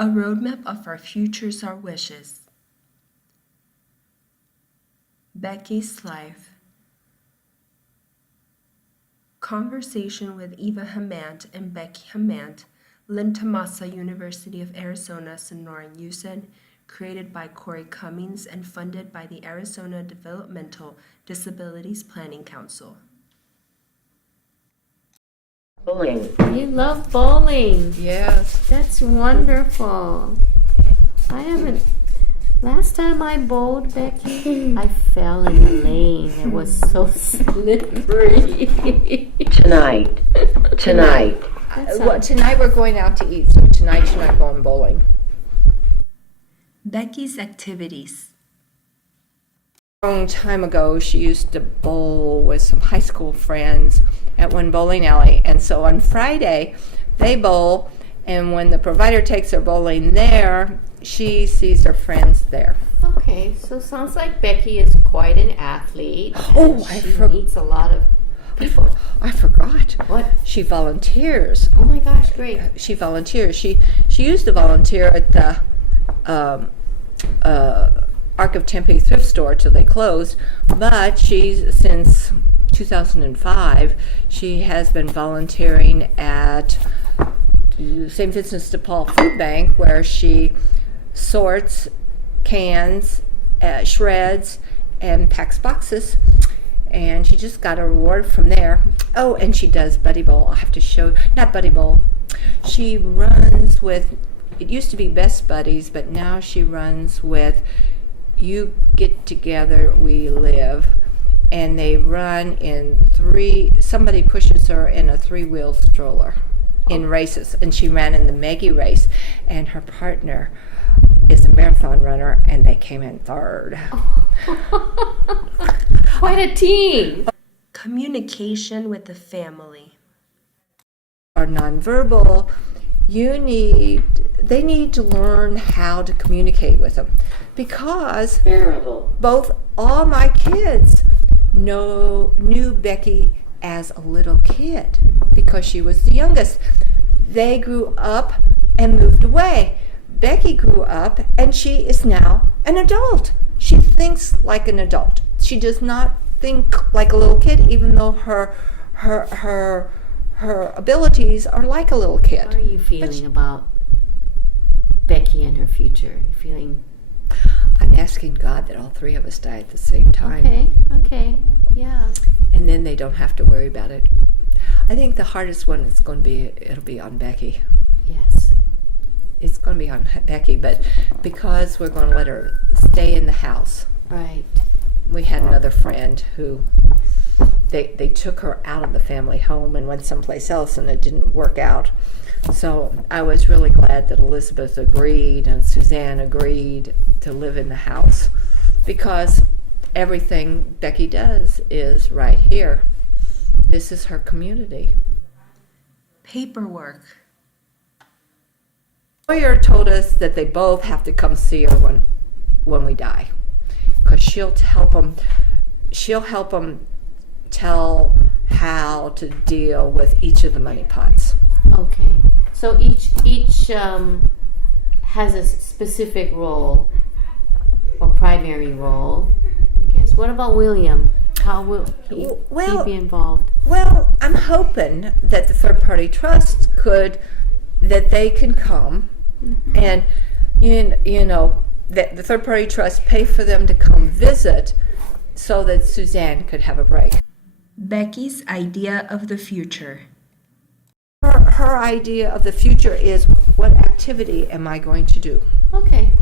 A roadmap of our futures, our wishes. Becky's life. Conversation with Eva Hamant and Becky Hamant, Lynne Tomasa, University of Arizona Sonoran UCEDD, created by Corey Cummings and funded by the Arizona Developmental Disabilities Planning Council. Bowling. You love bowling. Yes. That's wonderful. I haven't. Last time I bowled, Becky, I fell in the lane. It was so slippery. Tonight. Well, tonight we're going out to eat, so tonight you're not going bowling. Becky's activities. A long time ago, she used to bowl with some high school friends at one bowling alley. And so on Friday, they bowl, and when the provider takes her bowling there, she sees her friends there. Okay, so sounds like Becky is quite an athlete. Oh, she meets a lot of people. I forgot. What? She volunteers. Oh my gosh, great. She volunteers. She used to volunteer at the Arc of Tempe thrift store till they closed, but since 2005, she has been volunteering at St. Vincent de Paul Food Bank, where she sorts, cans, shreds, and packs boxes. And she just got a reward from there. Oh, and she does buddy bowl. I'll have to show, not buddy bowl. She runs with, it used to be Best Buddies, but now she runs with You Get Together, We Live. And they run in somebody pushes her in a 3-wheel stroller in races. And she ran in the Maggie race. And her partner is a marathon runner, and they came in third. Quite a team. Communication with the family. Are nonverbal. They need to learn how to communicate with them, because all my kids knew Becky as a little kid because she was the youngest. They grew up and moved away. Becky grew up and she is now an adult. She thinks like an adult. She does not think like a little kid, even though her abilities are like a little kid. How are you feeling about Becky and her future? You feeling? I'm asking God that all three of us die at the same time. Okay, yeah. And then they don't have to worry about it. I think the hardest one is going to be, it'll be on Becky. Yes. It's going to be on Becky, but because we're going to let her stay in the house. Right. We had another friend who, they took her out of the family home and went someplace else, and it didn't work out. So I was really glad that Elizabeth agreed and Suzanne agreed to live in the house, because everything Becky does is right here. This is her community. Paperwork. The lawyer told us that they both have to come see her when we die, because she'll help them tell how to deal with each of the money pots. Okay. So each has a specific role or primary role, I guess. What about William? How will he be involved? Well, I'm hoping that the third-party trust that they can come, and that the third-party trust pay for them to come visit, so that Suzanne could have a break. Becky's idea of the future. Her idea of the future is, what activity am I going to do? Okay.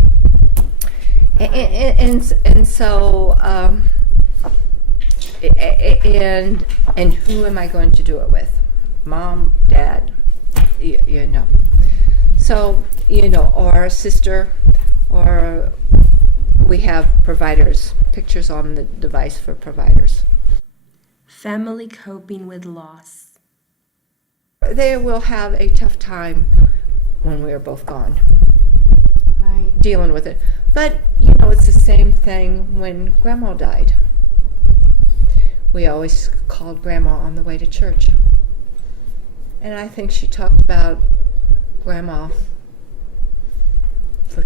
And so and who am I going to do it with? Mom, Dad, So, or a sister, or we have providers, pictures on the device for providers. Family coping with loss. They will have a tough time when we are both gone. Right. Dealing with it. But, it's the same thing when Grandma died. We always called Grandma on the way to church. And I think she talked about Grandma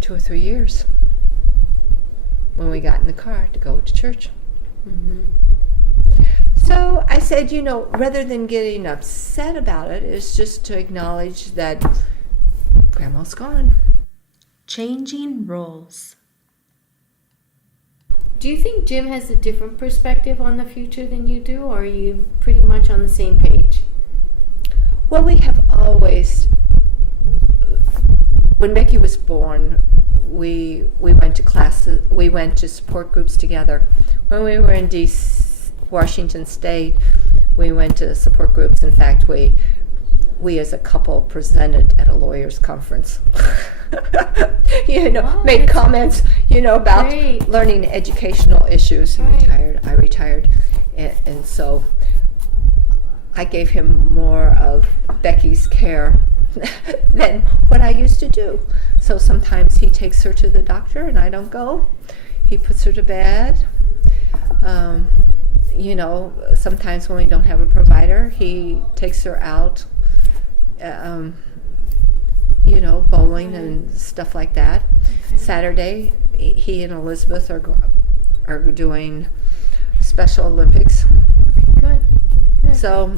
2 or 3 years when we got in the car to go to church. Mm-hmm. So I said, rather than getting upset about it, it's just to acknowledge that Grandma's gone. Changing roles. Do you think Jim has a different perspective on the future than you do, or are you pretty much on the same page? Well, we have always, when Becky was born, we went to classes, we went to support groups together. When we were in Washington State, we went to support groups. In fact, we as a couple presented at a lawyers' conference. Made comments, about great. learning educational issues. Right. I retired, and so I gave him more of Becky's care than what I used to do. So sometimes he takes her to the doctor and I don't go. He puts her to bed. Sometimes when we don't have a provider, he takes her out, bowling and stuff like that. Okay. Saturday, he and Elizabeth are doing Special Olympics. Good. So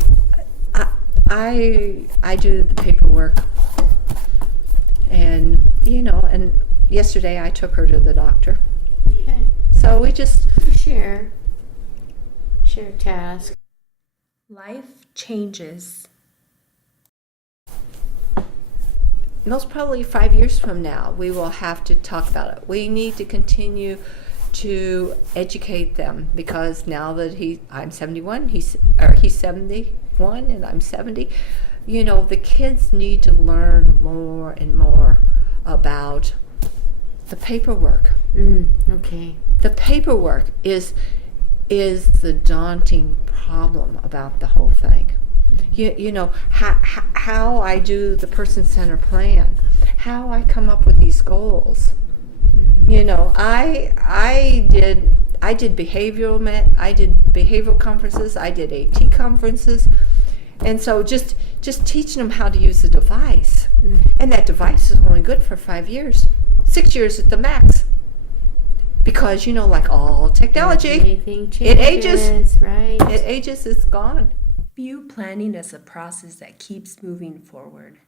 I do the paperwork, and and yesterday I took her to the doctor. Okay. So we just Share tasks. Life changes. most probably 5 years from now, we will have to talk about it. We need to continue to educate them, because now that I'm 71, he's 71 and I'm 70, the kids need to learn more and more about the paperwork. Okay. The paperwork is the daunting problem about the whole thing. How I do the person-centered plan, how I come up with these goals. I did behavioral conferences, I did AT conferences, and so just teaching them how to use the device. And that device is only good for 5 years, 6 years at the max, because like all technology, Everything changes, it ages. Right. It ages, it's gone. View planning as a process that keeps moving forward.